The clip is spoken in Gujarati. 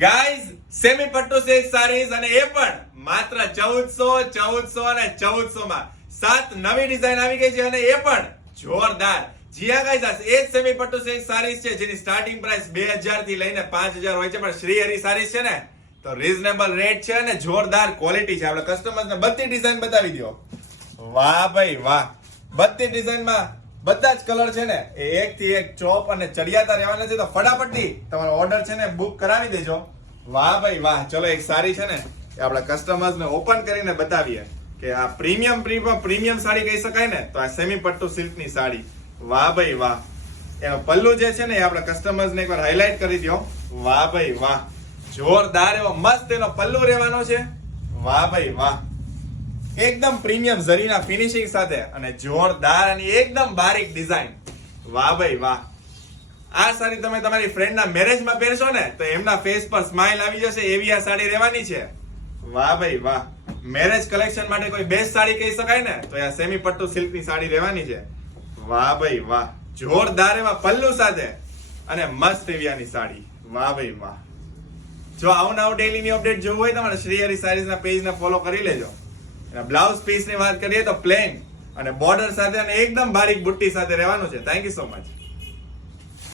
Guys semi pattu silk saris અને એ પણ માત્ર 1400 અને 1400 માં 7 નવી ડિઝાઇન આવી ગઈ છે અને એ પણ જોરદાર. જી હા ગાઈઝ, આ એ જ સેમી પટ્ટુ સિલ્ક સારીઝ છે જેની સ્ટાર્ટિંગ પ્રાઇસ 2000 થી લઈને 5000 હોય છે, પણ શ્રી હરિ સારીઝ છે ને તો રીઝનેબલ રેટ છે અને જોરદાર ક્વોલિટી છે. આપણે કસ્ટમર્સને બધી ડિઝાઇન બતાવી દો. વાહ ભાઈ વાહ, બધી ડિઝાઇનમાં બધા જ કલર છે ને એ એક થી એક ચોપ અને ચડિયાતા રહેવાના છે, તો ફટાફટથી તમારો ઓર્ડર છે ને બુક કરાવી દેજો. વાહ ભાઈ વાહ. ચલો એક સારી છે ને એ આપણા કસ્ટમર્સને ઓપન કરીને બતાવીએ કે આ પ્રીમિયમ સાડી કહી શકાય ને તો આ સેમી પટ્ટુ સિલ્કની સાડી. વાહ ભાઈ વાહ. એનો પલ્લુ જે છે ને એ આપણા કસ્ટમર્સને એકવાર હાઇલાઇટ કરી દો. વાહ ભાઈ વાહ, જોરદાર એવો મસ્ત એનો પલ્લુ રહેવાનો છે. વાહ ભાઈ વાહ, એકદમ પ્રીમિયમ ઝરીના ફિનિશિંગ સાથે અને જોરદાર અને એકદમ બારીક ડિઝાઇન. વાહ ભાઈ વાહ. આ સાડી તમે તમારી ફ્રેન્ડના મેરેજમાં પહેરશો ને તો એમના ફેસ પર સ્માઇલ આવી જશે એવી આ સાડી રહેવાની છે. વાહ ભાઈ વાહ. મેરેજ કલેક્શન માટે કોઈ બેસ્ટ સાડી કહી શકાય ને તો આ સેમી પટ્ટુ સિલ્કની સાડી રહેવાની છે. વાહ ભાઈ વાહ, જોરદાર એવા પલ્લુ સાથે અને મસ્ત એવી આની સાડી. વાહ ભાઈ વાહ. જો આવું નવું ડેઈલીની અપડેટ જોવું હોય તો તમારે શ્રી હરિ સારીઝના પેજને ફોલો કરી લેજો. બ્લાઉઝ પીસની વાત કરીએ તો પ્લેન અને બોર્ડર સાથે અને એકદમ બારીક બુટ્ટી સાથે રહેવાનું છે. Thank you so much.